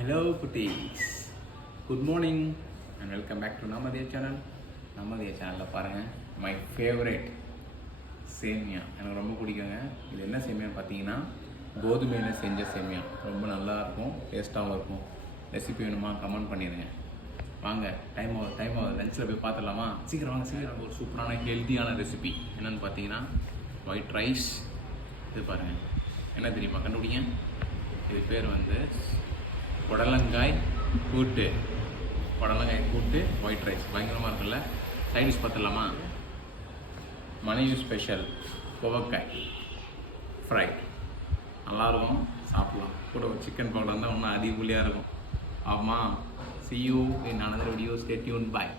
Hello குட்டீஸ், good morning and welcome back to நம்மதிய channel. நம்மதிய சேனலில் பாருங்கள், மை ஃபேவரேட் சேமியா எனக்கு ரொம்ப பிடிக்குங்க. இது என்ன சேமியான்னு பார்த்தீங்கன்னா கோதுமையில் செஞ்ச சேமியா. ரொம்ப நல்லாயிருக்கும், டேஸ்ட்டாகவும் இருக்கும். ரெசிபி வேணுமா கமெண்ட் பண்ணிடுங்க. வாங்க, டைம் ஆகுது லஞ்சில் போய் பார்த்துடலாமா? சீக்கிரம் வாங்க. ஒரு சூப்பரான ஹெல்த்தியான ரெசிபி என்னென்னு பார்த்தீங்கன்னா ஒயிட் ரைஸ். இது பாருங்கள், என்ன தெரியுமா? கண்டுபிடிங்க. இது பேர் வந்து புடலங்காய் கூட்டு ஒயிட் ரைஸ். பயங்கரமாக இருக்குல்ல? சைடிஷ் பார்த்துடலாமா? மனைவி ஸ்பெஷல் கோவக்காய் ஃப்ரை. நல்லாயிருக்கும், சாப்பிட்லாம். கூட ஒரு சிக்கன் பவுடர் இருந்தால் இன்னும் அதிகப்படியாக இருக்கும். ஆமாம். See you in another video. Stay tuned. Bye.